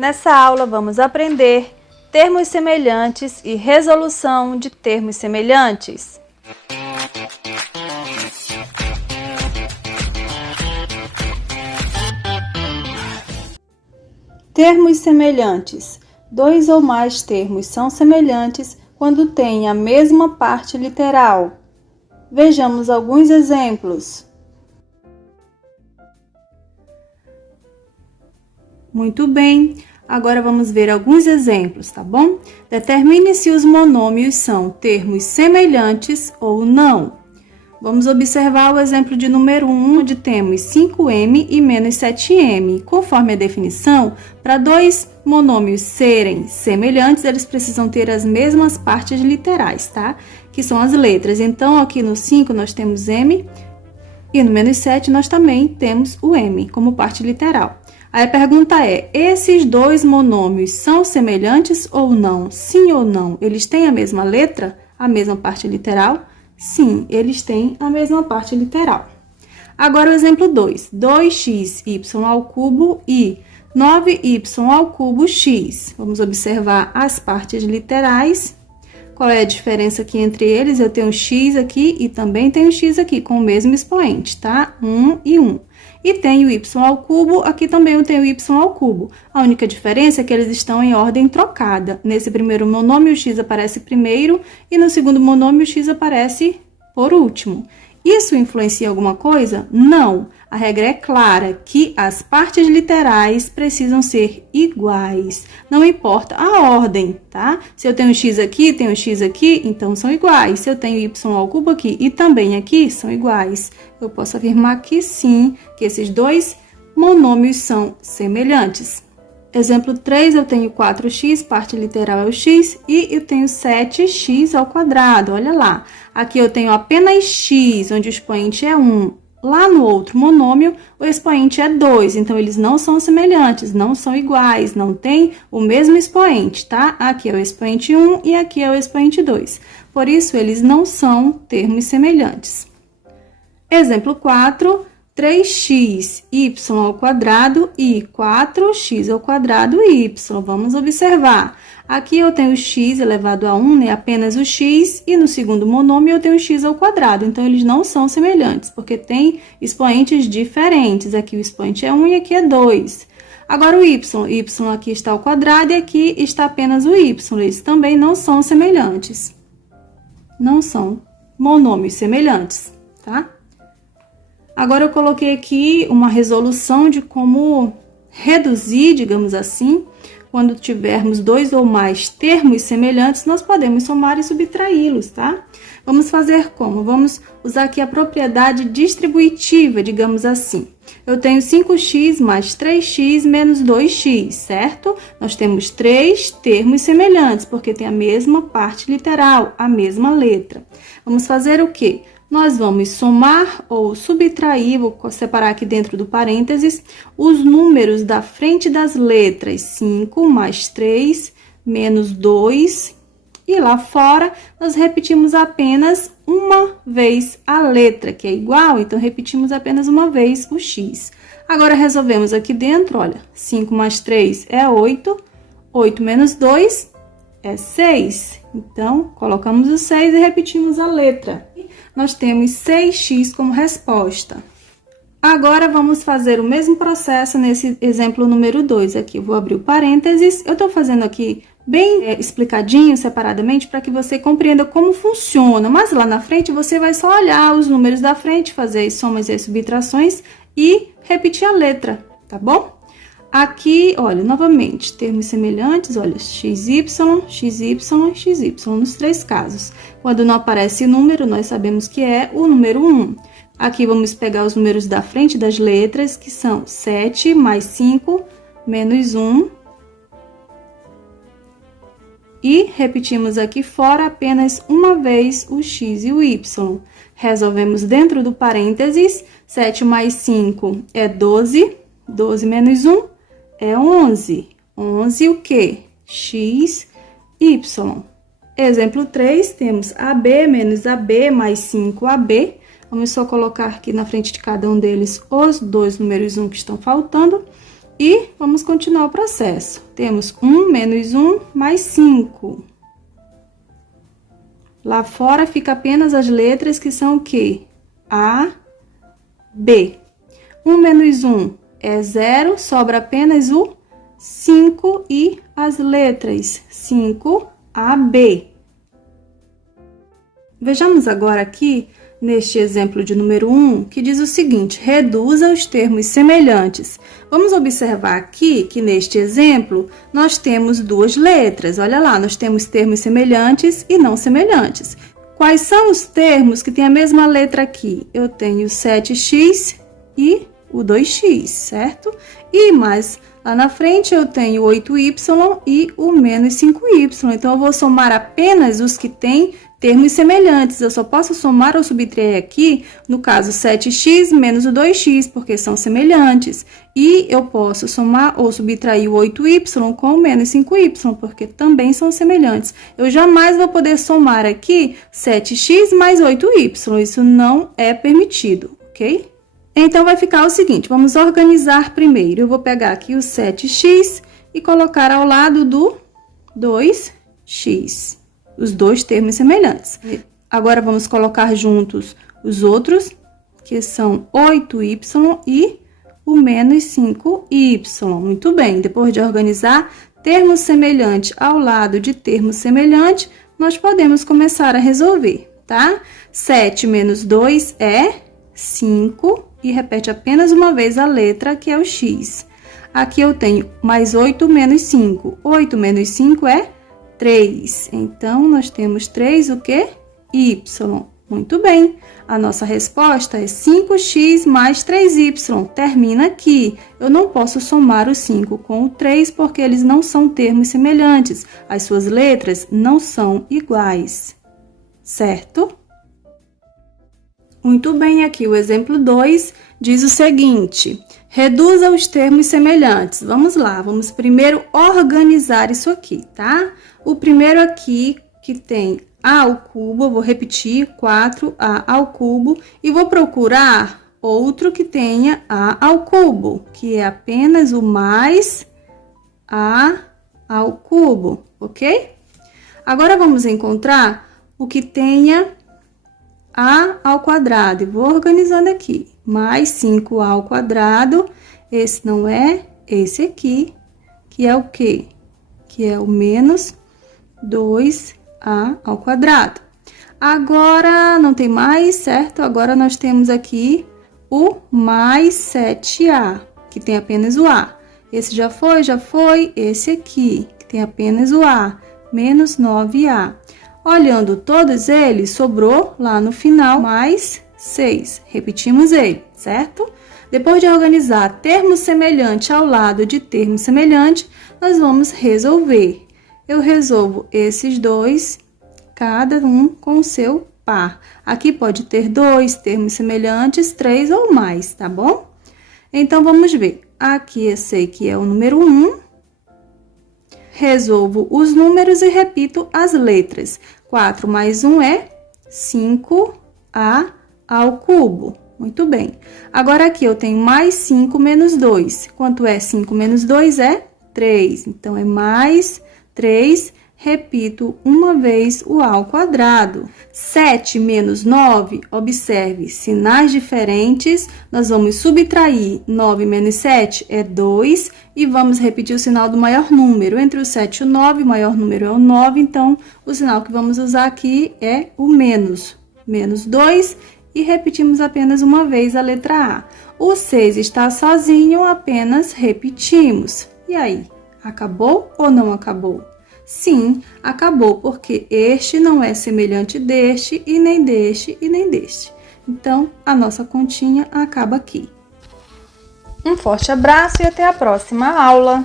Nessa aula vamos aprender termos semelhantes e resolução de termos semelhantes. Termos semelhantes. Dois ou mais termos são semelhantes quando têm a mesma parte literal. Vejamos alguns exemplos. Muito bem, agora vamos ver alguns exemplos, tá bom? Determine se os monômios são termos semelhantes ou não. Vamos observar o exemplo de número 1, onde temos 5m e menos 7m. Conforme a definição, para dois monômios serem semelhantes, eles precisam ter as mesmas partes literais, tá? Que são as letras. Então, aqui no 5 nós temos m e no menos 7 nós também temos o m como parte literal. Aí a pergunta é, esses dois monômios são semelhantes ou não? Sim ou não? Eles têm a mesma letra, a mesma parte literal? Sim, eles têm a mesma parte literal. Agora o exemplo 2, 2xy ao cubo e 9y ao cubo x. Vamos observar as partes literais. Qual é a diferença aqui entre eles? Eu tenho x aqui e também tenho x aqui, com o mesmo expoente, tá? 1 e 1. E tenho y ao cubo, aqui também eu tenho y ao cubo. A única diferença é que eles estão em ordem trocada. Nesse primeiro monômio, o x aparece primeiro e no segundo monômio, o x aparece por último. Isso influencia alguma coisa? Não. A regra é clara, que as partes literais precisam ser iguais. Não importa a ordem, tá? Se eu tenho x aqui, tenho x aqui, então são iguais. Se eu tenho y ao cubo aqui e também aqui, são iguais. Eu posso afirmar que sim, que esses dois monômios são semelhantes. Exemplo 3, eu tenho 4x, parte literal é o x, e eu tenho 7x ao quadrado, olha lá. Aqui eu tenho apenas x, onde o expoente é 1. Lá no outro monômio, o expoente é 2, então eles não são semelhantes, não são iguais, não tem o mesmo expoente, tá? Aqui é o expoente 1 e aqui é o expoente 2. Por isso, eles não são termos semelhantes. Exemplo 4, 3xy ao quadrado e 4x ao quadrado y. Vamos observar. Aqui eu tenho x elevado a 1, né? Apenas o x, e no segundo monômio eu tenho x ao quadrado. Então, eles não são semelhantes, porque tem expoentes diferentes. Aqui o expoente é 1 e aqui é 2. Agora o y aqui está ao quadrado e aqui está apenas o y. Eles também não são semelhantes. Não são monômios semelhantes, tá? Agora, eu coloquei aqui uma resolução de como reduzir, digamos assim, quando tivermos dois ou mais termos semelhantes, nós podemos somar e subtraí-los, tá? Vamos fazer como? Vamos usar aqui a propriedade distributiva, digamos assim. Eu tenho 5x mais 3x menos 2x, certo? Nós temos 3 termos semelhantes, porque tem a mesma parte literal, a mesma letra. Vamos fazer o quê? Nós vamos somar ou subtrair, vou separar aqui dentro do parênteses, os números da frente das letras, 5 mais 3 menos 2, e lá fora nós repetimos apenas uma vez a letra, que é igual, então repetimos apenas uma vez o x. Agora resolvemos aqui dentro, olha, 5 mais 3 é 8, 8 menos 2 é 6. Então, colocamos o 6 e repetimos a letra. Nós temos 6x como resposta. Agora, vamos fazer o mesmo processo nesse exemplo número 2. Aqui eu vou abrir o parênteses. Eu estou fazendo aqui bem explicadinho, separadamente, para que você compreenda como funciona. Mas lá na frente, você vai só olhar os números da frente, fazer as somas e as subtrações e repetir a letra, tá bom? Aqui, olha, novamente, termos semelhantes, olha, xy, xy, xy, nos três casos. Quando não aparece número, nós sabemos que é o número 1. Aqui, vamos pegar os números da frente das letras, que são 7 mais 5 menos 1. E repetimos aqui fora apenas uma vez o x e o y. Resolvemos dentro do parênteses, 7 mais 5 é 12, 12 menos 1 é 11. 11 o quê? X, y. Exemplo 3, temos AB menos AB mais 5AB. Vamos só colocar aqui na frente de cada um deles os dois números 1 que estão faltando. E vamos continuar o processo. Temos 1 menos 1 mais 5. Lá fora fica apenas as letras que são o quê? A, B. 1 menos 1 é 0, sobra apenas o 5 e as letras 5, A, B. Vejamos agora aqui, neste exemplo de número 1, que diz o seguinte: reduza os termos semelhantes. Vamos observar aqui que neste exemplo nós temos duas letras. Olha lá, nós temos termos semelhantes e não semelhantes. Quais são os termos que têm a mesma letra aqui? Eu tenho 7x e o 2x, certo? E mais lá na frente eu tenho 8y e o menos 5y. Então, eu vou somar apenas os que têm termos semelhantes. Eu só posso somar ou subtrair aqui, no caso, 7x menos o 2x, porque são semelhantes. E eu posso somar ou subtrair o 8y com o menos 5y, porque também são semelhantes. Eu jamais vou poder somar aqui 7x mais 8y. Isso não é permitido, ok? Então, vai ficar o seguinte, vamos organizar primeiro. Eu vou pegar aqui o 7x e colocar ao lado do 2x. Os dois termos semelhantes. Agora, vamos colocar juntos os outros, que são 8y e o menos 5y. Muito bem, depois de organizar termo semelhante ao lado de termo semelhante, nós podemos começar a resolver, tá? 7 menos 2 é 5 e repete apenas uma vez a letra, que é o x. Aqui eu tenho mais 8 menos 5. 8 menos 5 é 3. Então, nós temos 3 o quê? Y. Muito bem. A nossa resposta é 5x mais 3y. Termina aqui. Eu não posso somar o 5 com o 3 porque eles não são termos semelhantes. As suas letras não são iguais. Certo? Muito bem, aqui o exemplo 2 diz o seguinte: reduza os termos semelhantes. Vamos lá, vamos primeiro organizar isso aqui, tá? O primeiro aqui, que tem a ao cubo, eu vou repetir, 4a ao cubo, e vou procurar outro que tenha a ao cubo, que é apenas o mais a ao cubo, ok? Agora, vamos encontrar o que tenha a ao quadrado, e vou organizando aqui, mais 5a ao quadrado, esse não é, esse aqui, que é o quê? Que é o menos 2a ao quadrado. Agora, não tem mais, certo? Agora, nós temos aqui o mais 7a, que tem apenas o a. Esse já foi, esse aqui, que tem apenas o a, menos 9a. Olhando todos eles, sobrou lá no final mais 6. Repetimos ele, certo? Depois de organizar termo semelhante ao lado de termo semelhante, nós vamos resolver. Eu resolvo esses dois, cada um com o seu par. Aqui pode ter 2 termos semelhantes, 3 ou mais, tá bom? Então, vamos ver. Aqui eu sei que é o número 1. Resolvo os números e repito as letras. 4 mais 1 é 5a ao cubo. Muito bem. Agora, aqui eu tenho mais 5 menos 2. Quanto é 5 menos 2? É 3. Então, é mais 3. Repito uma vez o a ao quadrado. 7 menos 9, observe, sinais diferentes. Nós vamos subtrair 9 menos 7 é 2 e vamos repetir o sinal do maior número. Entre o 7 e o 9, o maior número é o 9, então o sinal que vamos usar aqui é o menos. Menos 2 e repetimos apenas uma vez a letra A. O 6 está sozinho, apenas repetimos. E aí, acabou ou não acabou? Sim, acabou, porque este não é semelhante deste, e nem deste, e nem deste. Então, a nossa continha acaba aqui. Um forte abraço e até a próxima aula!